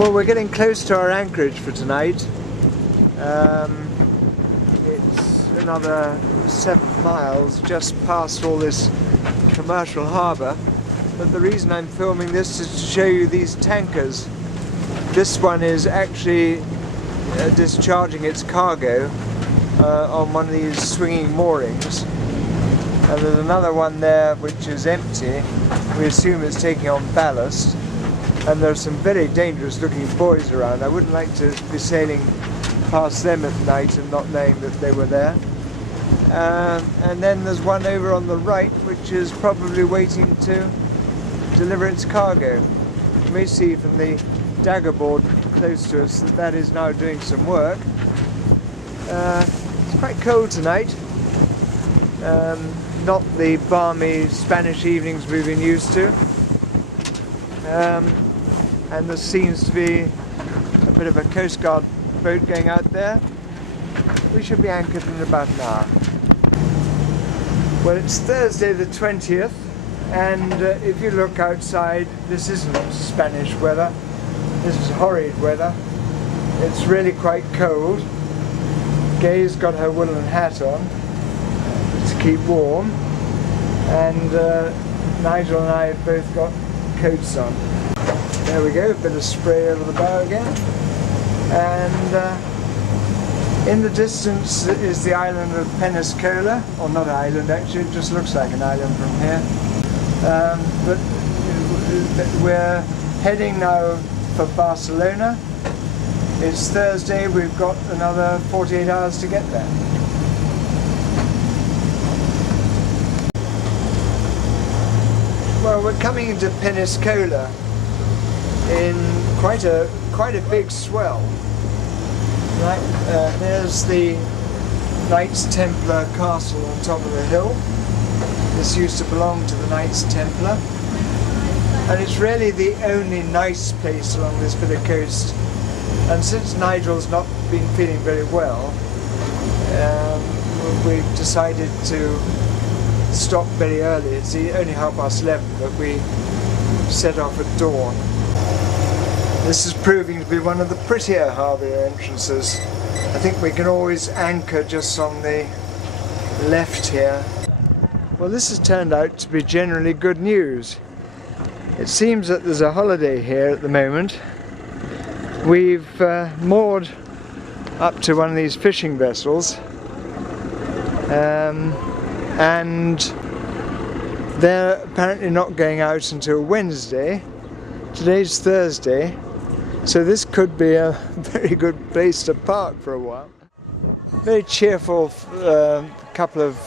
Well, we're getting close to our anchorage for tonight. It's another 7 miles just past all this commercial harbour, but the reason I'm filming this is to show you these tankers. This one is actually discharging its cargo on one of these swinging moorings, and there's another one there which is empty. We assume it's taking on ballast, and there's some very dangerous looking buoys around. I wouldn't like to be sailing past them at night and not knowing that they were there. And then there's one over on the right which is probably waiting to deliver its cargo. You may see from the dagger board close to us that that is now doing some work. It's quite cold tonight. Not the balmy Spanish evenings we've been used to. And there seems to be a bit of a Coast Guard boat going out there. We should be anchored in about an hour. Well, it's Thursday the 20th, and if you look outside, this isn't Spanish weather. This is horrid weather. It's really quite cold. Gay's got her woolen hat on to keep warm, and Nigel and I have both got coats on. There we go, a bit of spray over the bow again. And in the distance is the island of Peniscola, or not an island actually, it just looks like an island from here. But we're heading now for Barcelona. It's Thursday, we've got another 48 hours to get there. Well, we're coming into Peniscola in quite a big swell. Right, there's the Knights Templar castle on top of the hill. This used to belong to the Knights Templar, and it's really the only nice place along this bit of coast. And since Nigel's not been feeling very well, we've decided to stop very early. It's only 11:30, but we set off at dawn. This is proving to be one of the prettier harbour entrances. I think we can always anchor just on the left here. Well, this has turned out to be generally good news. It seems that there's a holiday here at the moment. We've moored up to one of these fishing vessels, and they're apparently not going out until Wednesday. Today's Thursday, so this could be a very good place to park for a while. Very cheerful couple of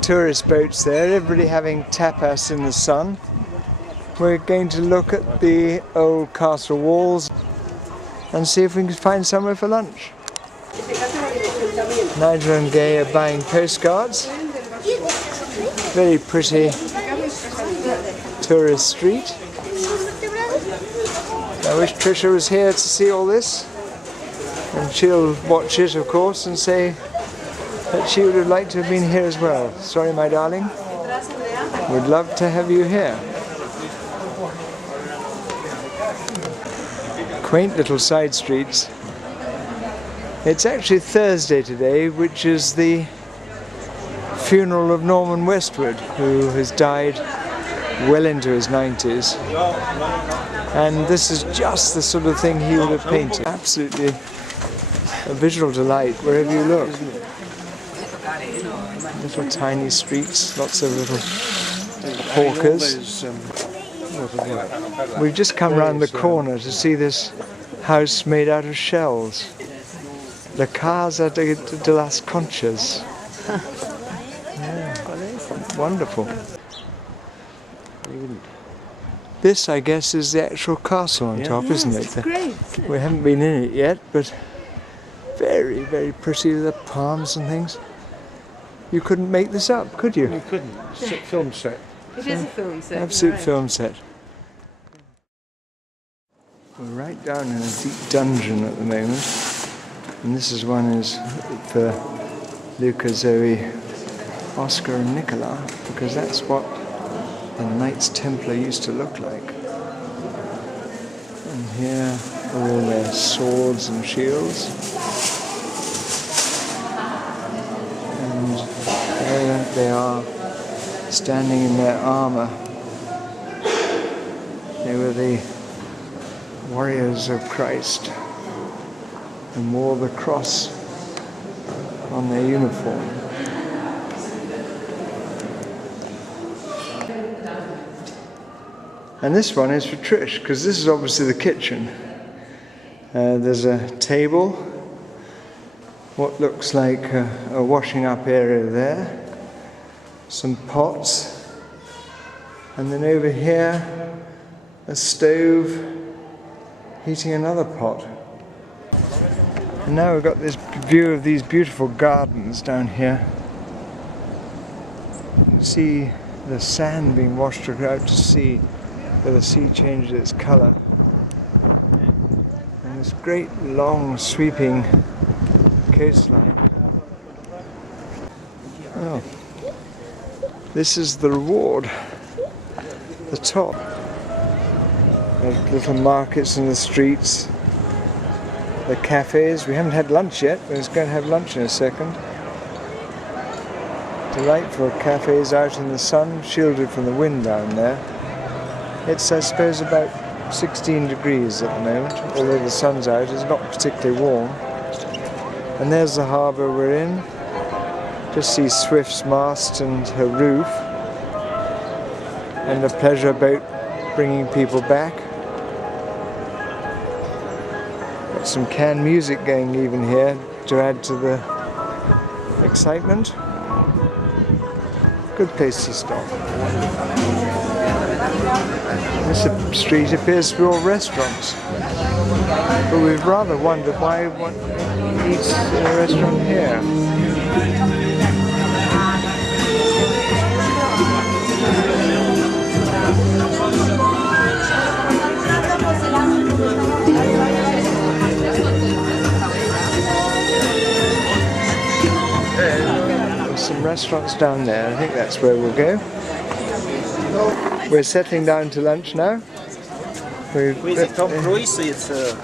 tourist boats there, everybody having tapas in the sun. We're going to look at the old castle walls and see if we can find somewhere for lunch. Nigel and Gay are buying postcards. Very pretty tourist street. I wish Tricia was here to see all this, and she'll watch it of course and say that she would have liked to have been here as well. Sorry my darling, we'd love to have you here. Quaint little side streets. It's actually Thursday today, which is the funeral of Norman Westwood, who has died well into his 90s. And this is just the sort of thing he would have painted. Absolutely a visual delight wherever you look. Little tiny streets, lots of little hawkers. We've just come round the corner to see this house made out of shells. La Casa de las Conchas. Yeah, wonderful. This, I guess, is the actual castle on top, isn't it? It's great, isn't it? We haven't been in it yet, but very, very pretty with the palms and things. You couldn't make this up, could you? You couldn't. It's a film set. It is a film set. Absolute right. film set. We're right down in a deep dungeon at the moment, and this is one is for Luca, Zoe, Oscar and Nicola, because that's what the Knights Templar used to look like. And here are all their swords and shields. And there they are, standing in their armour. They were the warriors of Christ and wore the cross on their uniform. And this one is for Trish, because this is obviously the kitchen. There's a table, what looks like a washing up area there, some pots, and then over here a stove heating another pot. And now we've got this view of these beautiful gardens down here. You can see the sand being washed out to sea, where the sea changes its colour. And this great long sweeping coastline. Oh, this is the reward, the top. There's little markets in the streets, the cafes. We haven't had lunch yet, but we're going to have lunch in a second. Delightful cafes out in the sun, shielded from the wind down there. It's, I suppose, about 16 degrees at the moment, although the sun's out. It's not particularly warm. And there's the harbour we're in. Just see Swift's mast and her roof, and the pleasure boat bringing people back. Got some canned music going even here to add to the excitement. Good place to stop. This street appears to be all restaurants, but we've rather wondered why one eats in a restaurant here. There's some restaurants down there. I think that's where we'll go. We're settling down to lunch now. Who is it? Tom Cruise? It's a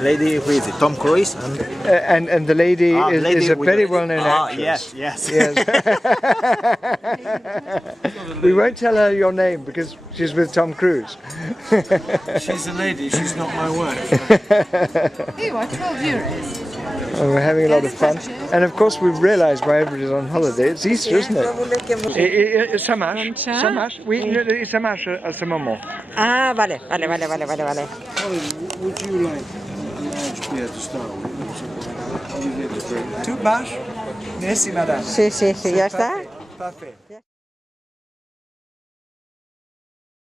lady. Who is it? Tom Cruise and the lady is a very well-known actress. Yes. We won't tell her your name because she's with Tom Cruise. She's a lady, she's not my wife. Ew, I told you it is. Oh, we're having a lot of fun. And of course we've realised why everybody's on holiday. It's Easter, isn't it? Ça marche. Ça marche. Oui, ça marche à ce moment. Ah, vale. Would you like a large beer to start with? Tout marche. Merci, madame. Sí, ya está. Parfait.